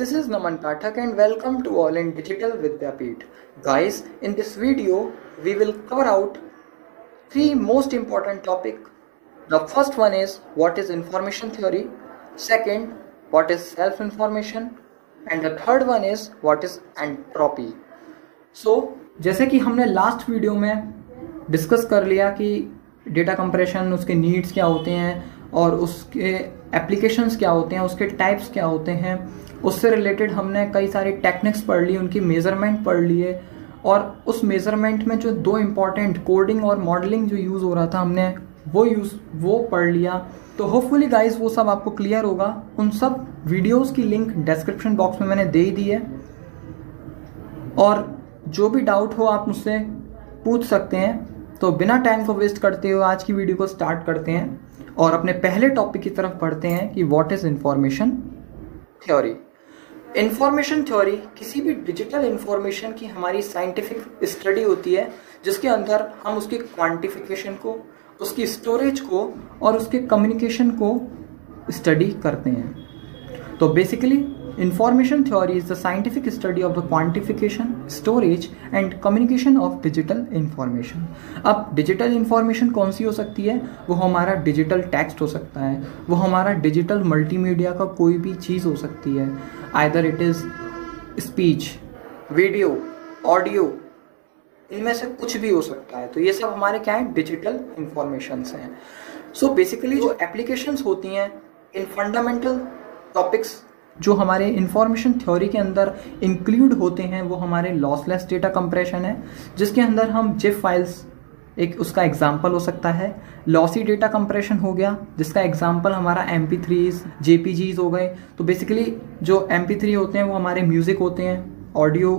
this is Naman Pathak and welcome to all in Digital Vidyapeeth. Guys, in this video, we will cover out three most important topics. The first one is what is information theory, second, what is self-information, and the third one is what is entropy. So, जैसे कि हमने last video में discuss कर लिया कि data compression, उसके needs क्या होते हैं और उसके एप्लीकेशंस क्या होते हैं, उसके टाइप्स क्या होते हैं, उससे रिलेटेड हमने कई सारी टेक्निक्स पढ़ ली, उनकी मेज़रमेंट पढ़ लिए और उस मेज़रमेंट में जो दो इम्पॉर्टेंट कोडिंग और मॉडलिंग जो यूज़ हो रहा था हमने वो पढ़ लिया। तो होपफुली गाइस वो सब आपको क्लियर होगा। उन सब वीडियोस की लिंक डिस्क्रिप्शन बॉक्स में मैंने दे ही दी है और जो भी डाउट हो आप मुझसे पूछ सकते हैं। तो बिना टाइम को वेस्ट करते हुए आज की वीडियो को स्टार्ट करते हैं और अपने पहले टॉपिक की तरफ बढ़ते हैं कि what is information theory. Information theory किसी भी डिजिटल इंफॉर्मेशन की हमारी साइंटिफिक स्टडी होती है जिसके अंदर हम उसकी क्वांटिफिकेशन को, उसकी स्टोरेज को और उसके कम्युनिकेशन को स्टडी करते हैं। तो basically information theory is the scientific study of the quantification, storage and communication of digital information. अब डिजिटल इंफॉर्मेशन कौन सी हो सकती है? वो हमारा डिजिटल टेक्स्ट हो सकता है, वो हमारा डिजिटल मल्टीमीडिया का कोई भी चीज़ हो सकती है, either it is speech, video, audio, इनमें से कुछ भी हो सकता है। तो ये सब हमारे क्या है? डिजिटल इंफॉर्मेशंस हैं। सो बेसिकली जो एप्लीकेशंस होती हैं इन फंडामेंटल टॉपिक्स जो हमारे इंफॉर्मेशन थ्योरी के अंदर इंक्लूड होते हैं वो हमारे लॉसलेस डेटा कंप्रेशन है, जिसके अंदर हम जिप फाइल्स एक उसका एग्जांपल हो सकता है। लॉसी डेटा कंप्रेशन हो गया जिसका एग्जांपल हमारा MP3s, JPGs हो गए। तो बेसिकली जो MP3 होते हैं वो हमारे म्यूज़िक होते हैं, ऑडियो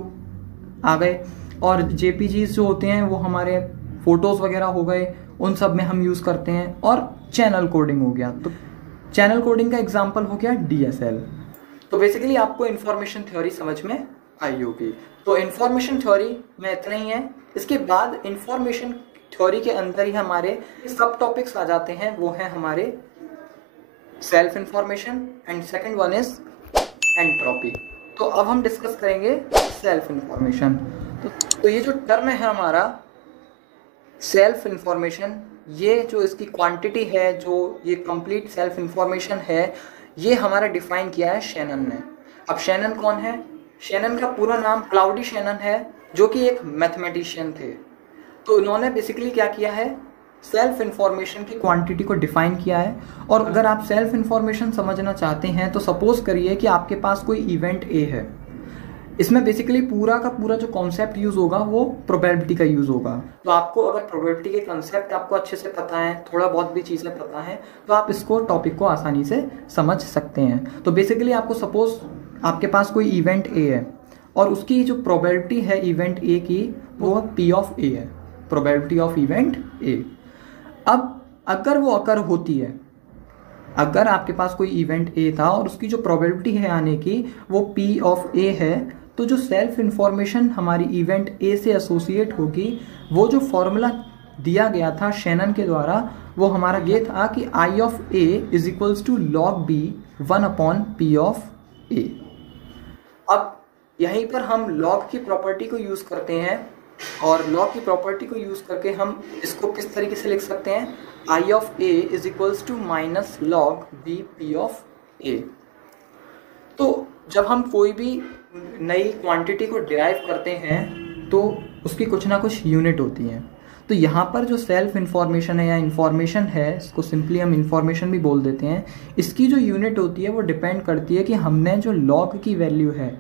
आ गए, और JPGs जो होते हैं वो हमारे फोटोज़ वगैरह हो गए, उन सब में हम यूज़ करते हैं। और चैनल कोडिंग हो गया, तो चैनल कोडिंग का एग्जाम्पल हो गया DSL। तो बेसिकली आपको इन्फॉर्मेशन थ्योरी समझ में आई होगी। तो इन्फॉर्मेशन थ्योरी में इतना ही है। इसके बाद इन्फॉर्मेशन थ्योरी के अंदर ही हमारे सब टॉपिक्स आ जाते हैं, वो है हमारे self information and second one is entropy. तो अब हम डिस्कस करेंगे सेल्फ इन्फॉर्मेशन। तो ये जो टर्म है हमारा सेल्फ इन्फॉर्मेशन, ये जो इसकी क्वांटिटी है, जो ये कंप्लीट सेल्फ इन्फॉर्मेशन है, ये हमारा डिफाइन किया है शैनन ने। अब शैनन कौन है? शैनन का पूरा नाम क्लाउडी शैनन है, जो कि एक मैथमेटिशियन थे। तो इन्होंने बेसिकली क्या किया है? सेल्फ इन्फॉर्मेशन की क्वांटिटी को डिफाइन किया है। और अगर आप सेल्फ इन्फॉर्मेशन समझना चाहते हैं तो सपोज करिए कि आपके पास कोई इवेंट ए है। इसमें बेसिकली पूरा का पूरा जो कॉन्सेप्ट यूज़ होगा वो प्रोबेबिलिटी का यूज़ होगा। तो आपको अगर प्रोबेबिलिटी के कॉन्सेप्ट आपको अच्छे से पता है, थोड़ा बहुत भी चीज़ें पता है, तो आप इसको टॉपिक को आसानी से समझ सकते हैं। तो बेसिकली आपको सपोज आपके पास कोई इवेंट ए है और उसकी जो प्रोबेबिलिटी है इवेंट ए की वो P ऑफ ए है, प्रोबेबिलिटी ऑफ इवेंट ए। अब अगर वो अकर होती है, अगर आपके पास कोई इवेंट ए था और उसकी जो प्रोबेबिलिटी है आने की वो P ऑफ ए है, तो जो सेल्फ इन्फॉर्मेशन हमारी इवेंट ए से एसोसिएट होगी, वो जो फॉर्मूला दिया गया था शैनन के द्वारा, वो हमारा ये था कि I of A is equals to log B 1/P of A. अब यहीं पर हम log की प्रॉपर्टी को यूज़ करते हैं और log की प्रॉपर्टी को यूज़ करके हम इसको किस तरीके से लिख सकते हैं? I of A is equals to minus log B P of A. तो जब हम कोई भी नई क्वांटिटी को डिराइव करते हैं तो उसकी कुछ ना कुछ यूनिट होती हैं। तो यहाँ पर जो सेल्फ इन्फॉर्मेशन है या इन्फॉर्मेशन है, इसको सिंपली हम इन्फॉर्मेशन भी बोल देते हैं, इसकी जो यूनिट होती है वो डिपेंड करती है कि हमने जो लॉग की वैल्यू है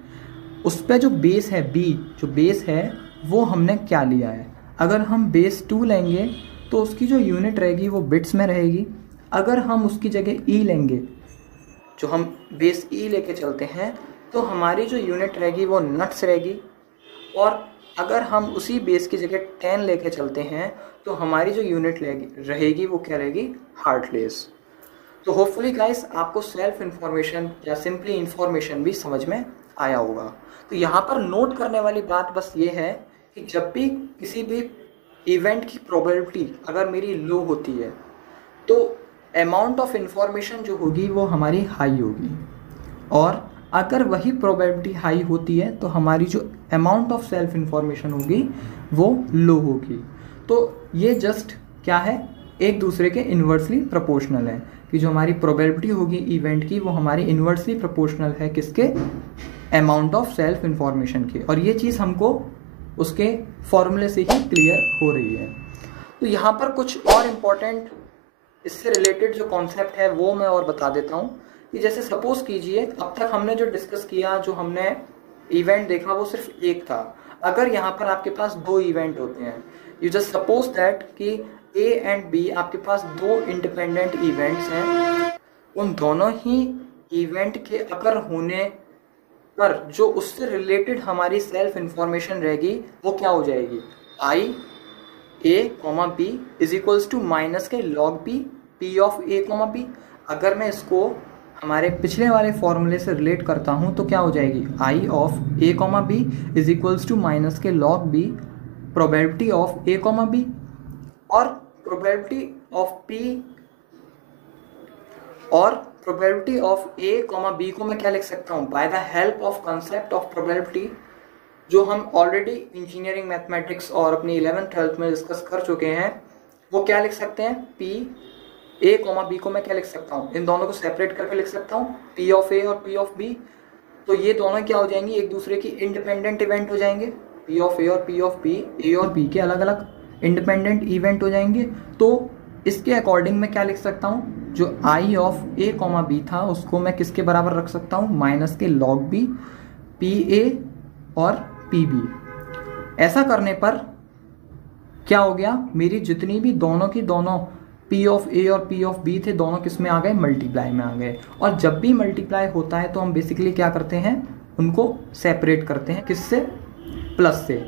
उस पर जो बेस है B, जो बेस है वो हमने क्या लिया है। अगर हम बेस 2 लेंगे तो उसकी जो यूनिट रहेगी वो बिट्स में रहेगी। अगर हम उसकी जगह E लेंगे, जो हम बेस E लेके चलते हैं, तो हमारी जो यूनिट रहेगी वो नट्स रहेगी। और अगर हम उसी बेस की जगह 10 लेके चलते हैं तो हमारी जो यूनिट रहेगी वो क्या रहेगी? हार्टलेस। तो होपफुली गाइस आपको सेल्फ इन्फॉर्मेशन या सिंपली इन्फॉर्मेशन भी समझ में आया होगा। तो यहाँ पर नोट करने वाली बात बस ये है कि जब भी किसी भी इवेंट की प्रोबेबिलिटी अगर मेरी लो होती है तो अमाउंट ऑफ इन्फॉर्मेशन जो होगी वो हमारी हाई होगी, और अगर वही प्रोबेबिलिटी हाई होती है तो हमारी जो अमाउंट ऑफ सेल्फ इंफॉर्मेशन होगी वो लो होगी। तो ये जस्ट क्या है, एक दूसरे के इन्वर्सली प्रोपोर्शनल है कि जो हमारी प्रोबेबिलिटी होगी इवेंट की वो हमारी इन्वर्सली प्रोपोर्शनल है किसके, अमाउंट ऑफ सेल्फ इंफॉर्मेशन के। और ये चीज़ हमको उसके फॉर्मूले से ही क्लियर हो रही है। तो यहाँ पर कुछ और इम्पोर्टेंट इससे रिलेटेड जो कॉन्सेप्ट है वो मैं और बता देता हूँ कि जैसे सपोज कीजिए अब तक हमने जो डिस्कस किया, जो हमने इवेंट देखा वो सिर्फ एक था। अगर यहाँ पर आपके पास दो इवेंट होते हैं, यू जस्ट सपोज दैट कि ए एंड बी आपके पास दो इंडिपेंडेंट इवेंट्स हैं, उन दोनों ही इवेंट के अगर होने पर जो उससे रिलेटेड हमारी सेल्फ इंफॉर्मेशन रहेगी वो क्या हो जाएगी, I A comma B is equals to minus के log B P of A comma B. अगर मैं इसको हमारे पिछले वाले फॉर्मूले से रिलेट करता हूँ तो क्या हो जाएगी, I of A comma B is equals to minus के log B probability of A comma B. और प्रोबेबिलिटी ऑफ पी और probability of A comma B को मैं क्या लिख सकता हूँ, by the help of concept of probability जो हम ऑलरेडी इंजीनियरिंग मैथमेटिक्स और अपनी 11th 12th में डिस्कस कर चुके हैं। वो क्या लिख सकते हैं, पी ए कॉमा बी को मैं क्या लिख सकता हूँ, इन दोनों को सेपरेट करके लिख सकता हूँ, पी ऑफ ए और पी ऑफ बी। तो ये दोनों क्या हो जाएंगी, एक दूसरे की इंडिपेंडेंट इवेंट हो जाएंगे। पी ऑफ ए और पी ऑफ बी, ए और बी के अलग अलग इंडिपेंडेंट इवेंट हो जाएंगे। तो इसके अकॉर्डिंग मैं क्या लिख सकता हूँ, जो आई ऑफ ए कॉमा बी था उसको मैं किसके बराबर रख सकता हूँ, माइनस के लॉग बी पी ए और पी बी। ऐसा करने पर क्या हो गया, मेरी जितनी भी दोनों की दोनों पी ऑफ ए और पी ऑफ बी थे दोनों किस में आ गए, मल्टीप्लाई में आ गए। और जब भी मल्टीप्लाई होता है तो हम बेसिकली क्या करते हैं, उनको सेपरेट करते हैं, किससे, प्लस से।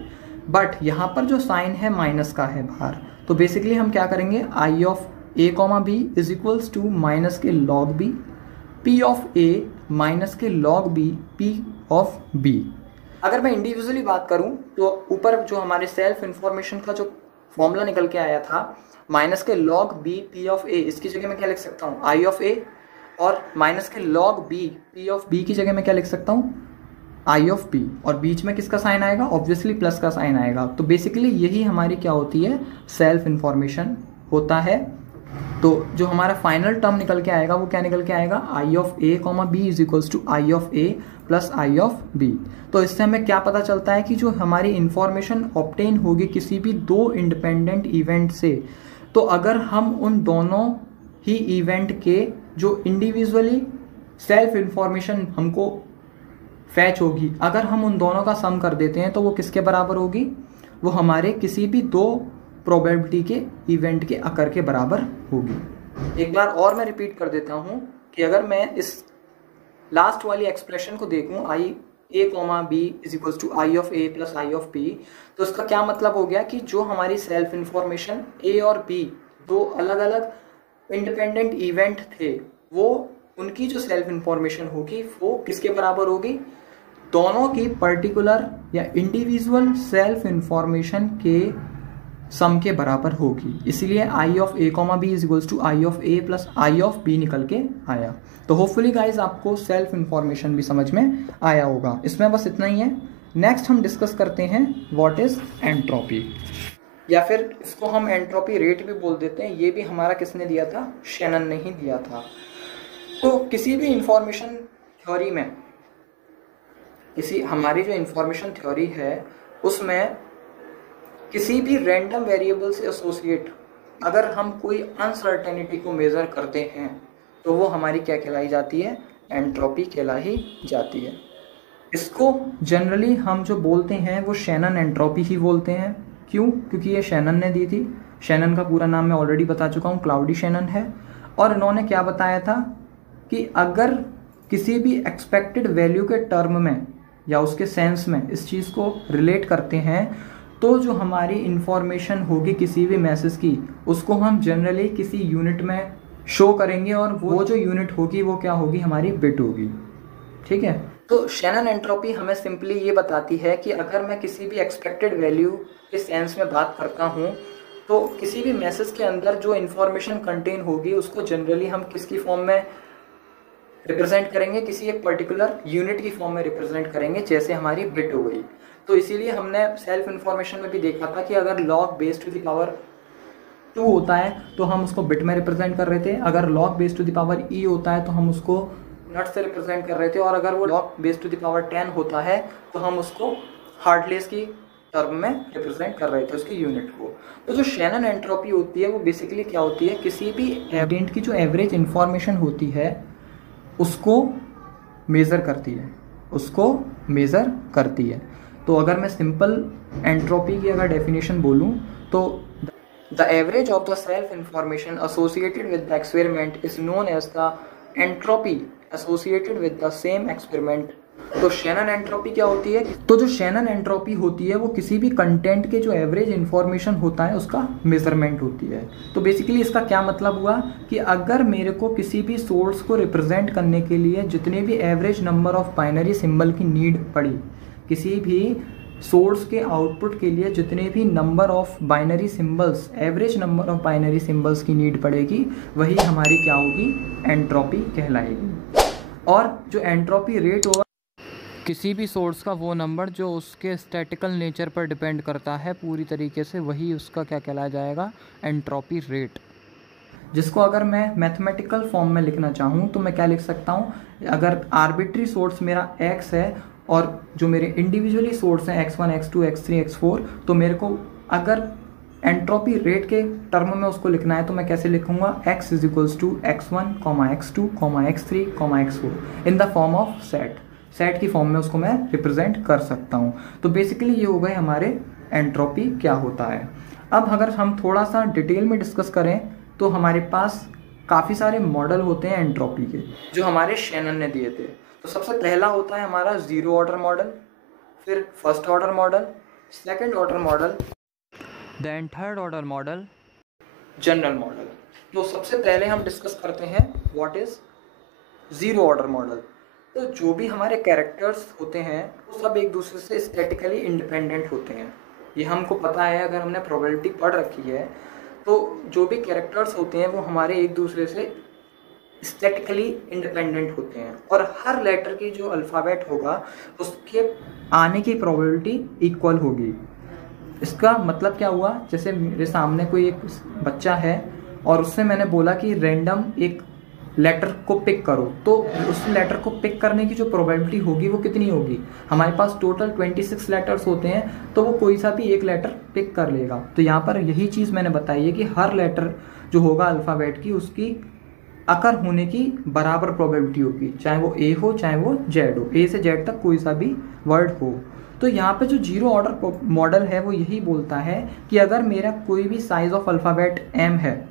बट यहाँ पर जो साइन है माइनस का है बाहर, तो बेसिकली हम क्या करेंगे, I of A comma B is equals to minus के log B P of A minus के log B P of B. अगर मैं इंडिविजुअली बात करूं तो ऊपर जो हमारे सेल्फ इंफॉर्मेशन का जो फॉर्मूला निकल के आया था माइनस के लॉग बी पी ऑफ ए, इसकी जगह मैं क्या लिख सकता हूं, आई ऑफ ए। और माइनस के log B P of B की जगह मैं क्या लिख सकता हूं, आई ऑफ बी। और बीच में किसका साइन आएगा, ऑब्वियसली प्लस का साइन आएगा। तो बेसिकली यही हमारी क्या होती है, सेल्फ इंफॉर्मेशन होता है। तो जो हमारा फाइनल टर्म निकल के आएगा वो क्या निकल के आएगा, I of A comma B is equals to I of A plus I of B. तो इससे हमें क्या पता चलता है कि जो हमारी इंफॉर्मेशन ऑब्टेन होगी किसी भी दो इंडिपेंडेंट इवेंट से, तो अगर हम उन दोनों ही इवेंट के जो इंडिविजुअली सेल्फ इंफॉर्मेशन हमको फैच होगी, अगर हम उन दोनों का सम कर देते हैं तो वो किसके बराबर होगी, वो हमारे किसी भी दो प्रोबेबिलिटी के इवेंट के अकर के बराबर होगी। एक बार और मैं रिपीट कर देता हूँ कि अगर मैं इस लास्ट वाली एक्सप्रेशन को देखूँ, I A comma B is equals to I of A plus I of B, तो इसका क्या मतलब हो गया कि जो हमारी सेल्फ इंफॉर्मेशन ए और बी दो अलग अलग इंडिपेंडेंट इवेंट थे, वो उनकी जो सेल्फ इंफॉर्मेशन होगी वो किसके बराबर होगी, दोनों की पर्टिकुलर या इंडिविजुअल सेल्फ इंफॉर्मेशन के सम के बराबर होगी। इसीलिए I of A comma B is equals to I of A plus I of B निकल के आया। तो होपफुली गाइज आपको सेल्फ इंफॉर्मेशन भी समझ में आया होगा। इसमें बस इतना ही है। नेक्स्ट हम डिस्कस करते हैं व्हाट इज एंट्रोपी, या फिर इसको हम एंट्रोपी रेट भी बोल देते हैं। ये भी हमारा किसने दिया था, शैनन ने ही दिया था। तो किसी भी इंफॉर्मेशन थ्योरी में, किसी हमारी जो इंफॉर्मेशन थ्योरी है उसमें किसी भी रैंडम वेरिएबल से एसोसिएट अगर हम कोई अनसर्टेनिटी को मेज़र करते हैं तो वो हमारी क्या कहलाई जाती है, एंट्रोपी कहलाई जाती है। इसको जनरली हम जो बोलते हैं वो शैनन एंट्रोपी ही बोलते हैं। क्यों, क्योंकि ये शैनन ने दी थी। शैनन का पूरा नाम मैं ऑलरेडी बता चुका हूँ, क्लाउडी शैनन है। और इन्होंने क्या बताया था कि अगर किसी भी एक्सपेक्टेड वैल्यू के टर्म में या उसके सेंस में इस चीज़ को रिलेट करते हैं तो जो हमारी इंफॉर्मेशन होगी किसी भी मैसेज की उसको हम जनरली किसी यूनिट में शो करेंगे, और वो जो यूनिट होगी वो क्या होगी, हमारी बिट होगी। ठीक है। तो शैनन एंट्रोपी हमें सिंपली ये बताती है कि अगर मैं किसी भी एक्सपेक्टेड वैल्यू के सेंस में बात करता हूँ तो किसी भी मैसेज के अंदर जो इन्फॉर्मेशन कंटेन होगी उसको जनरली हम किसकी फॉर्म में रिप्रेजेंट करेंगे, किसी एक पर्टिकुलर यूनिट की फॉर्म में रिप्रेजेंट करेंगे, जैसे हमारी बिट हो गई। तो इसीलिए हमने सेल्फ इन्फॉर्मेशन में भी देखा था कि अगर log base to the power 2 होता है तो हम उसको बिट में रिप्रेजेंट कर रहे थे, अगर log base to the power e होता है तो हम उसको नट से रिप्रेजेंट कर रहे थे, और अगर वो log base to the power 10 होता है तो हम उसको हार्टलेस की टर्म में रिप्रेजेंट कर रहे थे उसकी यूनिट को। तो जो शैनन एंट्रोपी होती है वो बेसिकली क्या होती है, किसी भी एवेंट की जो एवरेज इंफॉर्मेशन होती है उसको मेज़र करती है, उसको मेज़र करती है। तो अगर मैं सिंपल एंट्रोपी की अगर डेफिनेशन बोलूँ तो the average of the self information associated with the experiment is known as the entropy associated with the same experiment. तो शैनन एंट्रोपी क्या होती है, तो जो शैनन एंट्रोपी होती है वो किसी भी कंटेंट के जो एवरेज इंफॉर्मेशन होता है उसका मेजरमेंट होती है। तो बेसिकली इसका क्या मतलब हुआ कि अगर मेरे को किसी भी सोर्स को रिप्रेजेंट करने के लिए जितने भी average number of binary symbol की नीड पड़ी, किसी भी सोर्स के आउटपुट के लिए जितने भी number of binary symbols, average number of binary symbols की नीड पड़ेगी, वही हमारी क्या होगी, एंट्रोपी कहलाएगी। और जो एंट्रोपी रेट होगा किसी भी सोर्स का वो नंबर जो उसके स्टैटिकल नेचर पर डिपेंड करता है पूरी तरीके से, वही उसका क्या कहलाया जाएगा, एंट्रोपी रेट। जिसको अगर मैं मैथमेटिकल फॉर्म में लिखना चाहूँ तो मैं क्या लिख सकता हूँ, अगर आर्बिट्री सोर्स मेरा x है और जो मेरे इंडिविजुअली सोर्स हैं x1 x2 x3 x4, तो मेरे को अगर एंट्रोपी रेट के टर्म में उसको लिखना है तो मैं कैसे लिखूंगा, x is equals to x1, x2, x3, x4 in the form of set की फॉर्म में उसको मैं रिप्रेजेंट कर सकता हूँ। तो बेसिकली ये हो गए हमारे एंट्रोपी क्या होता है। अब अगर हम थोड़ा सा डिटेल में डिस्कस करें तो हमारे पास काफ़ी सारे मॉडल होते हैं एंट्रोपी के जो हमारे शैनन ने दिए थे। तो सबसे पहला होता है हमारा जीरो ऑर्डर मॉडल, फिर first order model, second order model, then third order model, general model. तो सबसे पहले हम डिस्कस करते हैं what is zero order model. तो जो भी हमारे कैरेक्टर्स होते हैं वो सब एक दूसरे से स्टैटिकली इंडिपेंडेंट होते हैं, ये हमको पता है, अगर हमने प्रोबेबिलिटी पढ़ रखी है तो जो भी कैरेक्टर्स होते हैं वो हमारे एक दूसरे से स्टैटिकली इंडिपेंडेंट होते हैं, और हर लेटर की जो अल्फ़ाबेट होगा उसके आने की प्रोबेबिलिटी इक्वल होगी। इसका मतलब क्या हुआ, जैसे मेरे सामने कोई एक बच्चा है और उससे मैंने बोला कि रैंडम एक लेटर को पिक करो, तो उस लेटर को पिक करने की जो प्रोबेबिलिटी होगी वो कितनी होगी, हमारे पास टोटल 26 लेटर्स होते हैं तो वो कोई सा भी एक लेटर पिक कर लेगा। तो यहाँ पर यही चीज़ मैंने बताई है कि हर लेटर जो होगा अल्फ़ाबेट की उसकी अकर होने की बराबर प्रोबेबिलिटी होगी, चाहे वो ए हो चाहे वो जेड हो, ए से जेड तक कोई सा भी वर्ड हो। तो यहाँ पे जो जीरो ऑर्डर मॉडल है वो यही बोलता है कि अगर मेरा कोई भी साइज ऑफ अल्फ़ाबेट m है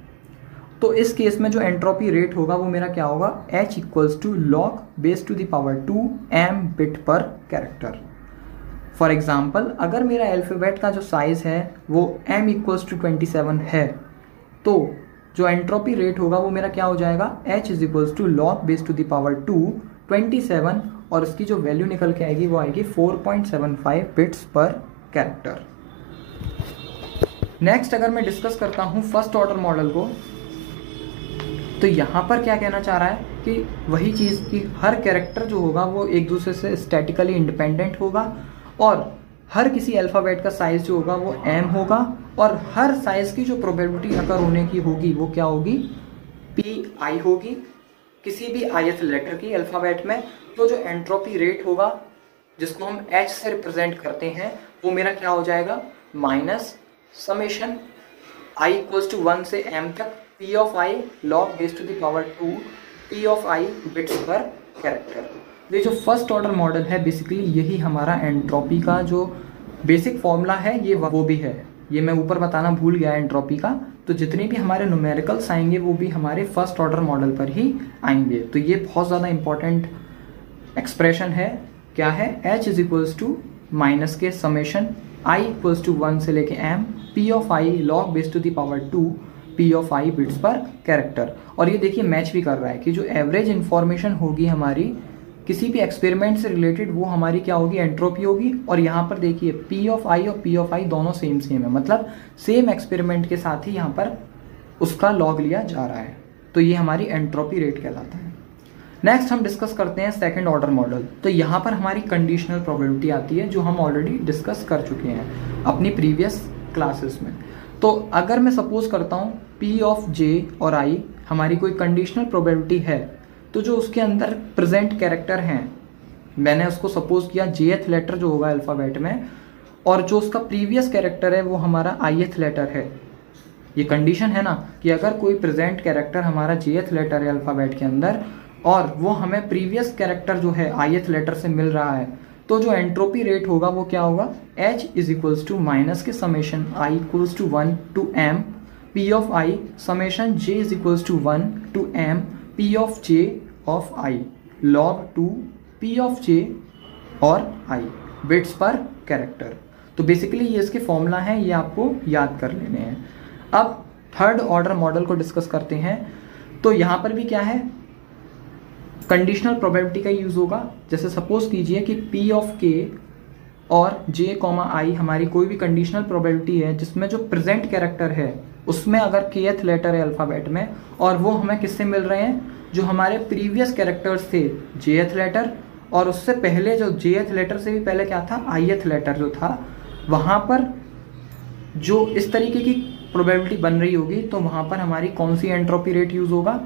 तो इस केस में जो एंट्रोपी रेट होगा वो मेरा क्या होगा, h equals to log base to the power 2 m bit per character. For example अगर मेरा अल्फ़ाबेट का जो साइज़ है वो m इक्वल्स टू 27 है तो जो एंट्रोपी रेट होगा वो मेरा क्या हो जाएगा, h is equals to log base to the power 2 27, और इसकी जो वैल्यू निकल के आएगी वो आएगी 4.75 बिट्स पर कैरेक्टर। नेक्स्ट अगर मैं डिस्कस करता हूँ फर्स्ट ऑर्डर मॉडल को, तो यहाँ पर क्या कहना चाह रहा है कि वही चीज़ कि हर कैरेक्टर जो होगा वो एक दूसरे से स्टैटिकली इंडिपेंडेंट होगा, और हर किसी अल्फ़ाबेट का साइज़ जो होगा वो m होगा, और हर साइज़ की जो प्रोबेबिलिटी अकर होने की होगी वो क्या होगी, pi होगी किसी भी ith लेटर की अल्फ़ाबेट में। तो जो एंट्रोपी रेट होगा जिसको हम h से रिप्रेजेंट करते हैं वो मेरा क्या हो जाएगा, minus summation i equals to 1 से m तक p of i log base to the power 2 p of i bits per character. ये जो फर्स्ट ऑर्डर मॉडल है बेसिकली यही हमारा एंट्रोपी का जो बेसिक फॉर्मूला है ये वो भी है, ये मैं ऊपर बताना भूल गया एंट्रोपी का। तो जितने भी हमारे न्यूमेरिकल्स आएंगे वो भी हमारे फर्स्ट ऑर्डर मॉडल पर ही आएंगे। तो ये बहुत ज़्यादा इंपॉर्टेंट एक्सप्रेशन है, क्या है, h is equals to minus के समेशन i इक्वल्स टू 1 से लेके m p of i log base to the power 2 p of i bits per character. और ये देखिए मैच भी कर रहा है कि जो एवरेज इंफॉर्मेशन होगी हमारी किसी भी एक्सपेरिमेंट से रिलेटेड वो हमारी क्या होगी, एंट्रोपी होगी। और यहाँ पर देखिए p ऑफ i और p ऑफ i दोनों सेम है, मतलब सेम एक्सपेरिमेंट के साथ ही यहाँ पर उसका लॉग लिया जा रहा है। तो ये हमारी एंट्रोपी रेट कहलाता है। नेक्स्ट हम डिस्कस करते हैं सेकंड ऑर्डर मॉडल। तो यहाँ पर हमारी कंडीशनल प्रोबेबिलिटी आती है जो हम ऑलरेडी डिस्कस कर चुके हैं अपनी प्रीवियस क्लासेस में। तो अगर मैं सपोज करता हूँ P ऑफ J और I हमारी कोई कंडीशनल प्रोबेबिलिटी है, तो जो उसके अंदर प्रेजेंट कैरेक्टर हैं, मैंने उसको सपोज किया jth लेटर जो होगा अल्फ़ाबेट में, और जो उसका प्रीवियस कैरेक्टर है वो हमारा ith लेटर है। ये कंडीशन है ना कि अगर कोई प्रेजेंट कैरेक्टर हमारा jth लेटर है अल्फ़ाबेट के अंदर और वो हमें प्रीवियस कैरेक्टर जो है ith लेटर से मिल रहा है, तो जो एंट्रोपी रेट होगा वो क्या होगा, H is equals to minus के summation I equals to 1 to M P of I summation J is equals to 1 to M P of J of I log 2 P of J और I bits per character. तो basically ये इसके formula हैं, ये आपको याद कर लेने हैं। अब थर्ड ऑर्डर मॉडल को डिस्कस करते हैं। तो यहाँ पर भी क्या है, कंडीशनल प्रोबेबिलिटी का यूज़ होगा। जैसे सपोज कीजिए कि P ऑफ K और J I हमारी कोई भी कंडीशनल प्रोबेबिलिटी है जिसमें जो प्रेजेंट कैरेक्टर है उसमें अगर kth लेटर है अल्फ़ाबेट में और वो हमें किससे मिल रहे हैं, जो हमारे प्रीवियस कैरेक्टर्स थे jth लेटर, और उससे पहले जो jth लेटर से भी पहले क्या था ith लेटर जो था, वहाँ पर जो इस तरीके की प्रोबेबिलिटी बन रही होगी, तो वहाँ पर हमारी कौन सी एंट्रोपी रेट यूज़ होगा,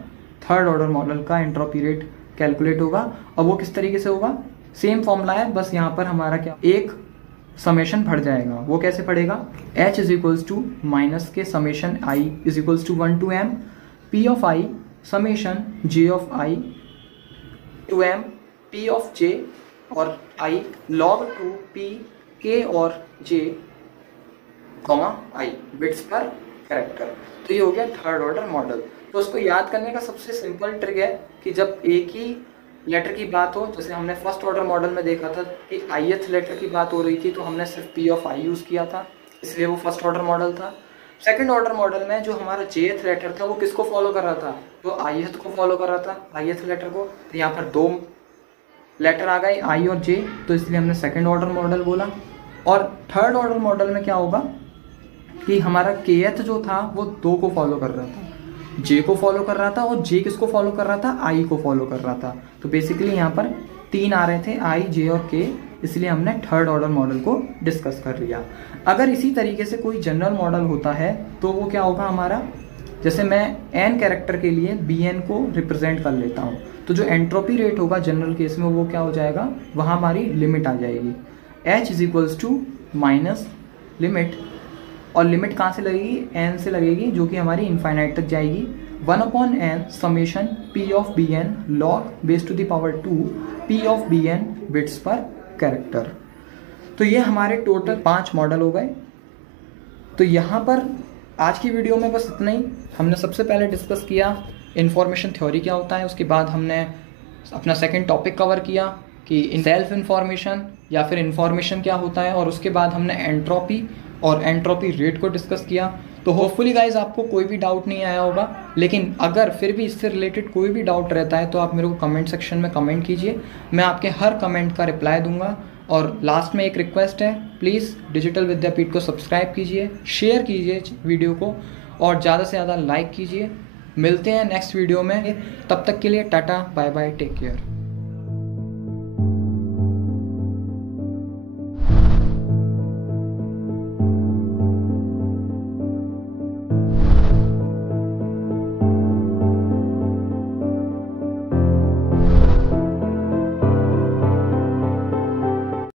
थर्ड ऑर्डर मॉडल का एंट्रोपी रेट कैलकुलेट होगा। और वो किस तरीके से होगा, सेम फॉर्मूला है, बस यहाँ पर हमारा क्या एक समेशन बढ़ जाएगा। वो कैसे पड़ेगा, H is equals to minus के summation I is equals to 1 to M P of I summation J of I to M P of J और I log 2 P K और J I bits per character. तो ये हो गया third order model. तो उसको याद करने का सबसे सिंपल ट्रिक है कि जब एक ही लेटर की बात हो, जैसे हमने फर्स्ट ऑर्डर मॉडल में देखा था कि ith लेटर की बात हो रही थी तो हमने सिर्फ P ऑफ I यूज़ किया था, इसलिए वो फर्स्ट ऑर्डर मॉडल था। सेकंड ऑर्डर मॉडल में जो हमारा jth लेटर था वो किसको फॉलो कर रहा था, तो ith को फॉलो कर रहा था, ith लेटर को। तो यहाँ पर दो लेटर आ गए I और J, तो इसलिए हमने सेकंड ऑर्डर मॉडल बोला। और थर्ड ऑर्डर मॉडल में क्या होगा कि हमारा kth जो था वो 2 को फॉलो कर रहा था, J को फॉलो कर रहा था, और J किसको फॉलो कर रहा था, I को फॉलो कर रहा था। तो बेसिकली यहाँ पर 3 आ रहे थे I, J और K, इसलिए हमने थर्ड ऑर्डर मॉडल को डिस्कस कर लिया। अगर इसी तरीके से कोई जनरल मॉडल होता है तो वो क्या होगा हमारा, जैसे मैं n कैरेक्टर के लिए Bn को रिप्रेजेंट कर लेता हूँ, तो जो एंट्रोपी रेट होगा जनरल केस में वो क्या हो जाएगा, वहाँ हमारी लिमिट आ जाएगी H is equals to minus limit, और लिमिट कहाँ से लगेगी, n से लगेगी, जो कि हमारी इनफाइनाइट तक जाएगी। 1/n summation P of Bn log base to the power 2 P of Bn bits per character. तो ये हमारे टोटल 5 मॉडल हो गए। तो यहाँ पर आज की वीडियो में बस इतना ही। हमने सबसे पहले डिस्कस किया इंफॉर्मेशन थ्योरी क्या होता है, उसके बाद हमने अपना सेकंड टॉपिक कवर किया कि सेल्फ इंफॉर्मेशन या फिर इंफॉर्मेशन क्या होता है, और उसके बाद हमने एंट्रोपी और एंट्रोपी रेट को डिस्कस किया। तो होपफुली गाइज आपको कोई भी डाउट नहीं आया होगा, लेकिन अगर फिर भी इससे रिलेटेड कोई भी डाउट रहता है तो आप मेरे को कमेंट सेक्शन में कमेंट कीजिए, मैं आपके हर कमेंट का रिप्लाई दूंगा। और लास्ट में एक रिक्वेस्ट है, प्लीज़ डिजिटल विद्यापीठ को सब्सक्राइब कीजिए, शेयर कीजिए वीडियो को, और ज़्यादा से ज़्यादा लाइक कीजिए। मिलते हैं नेक्स्ट वीडियो में, तब तक के लिए tata bye bye, take care.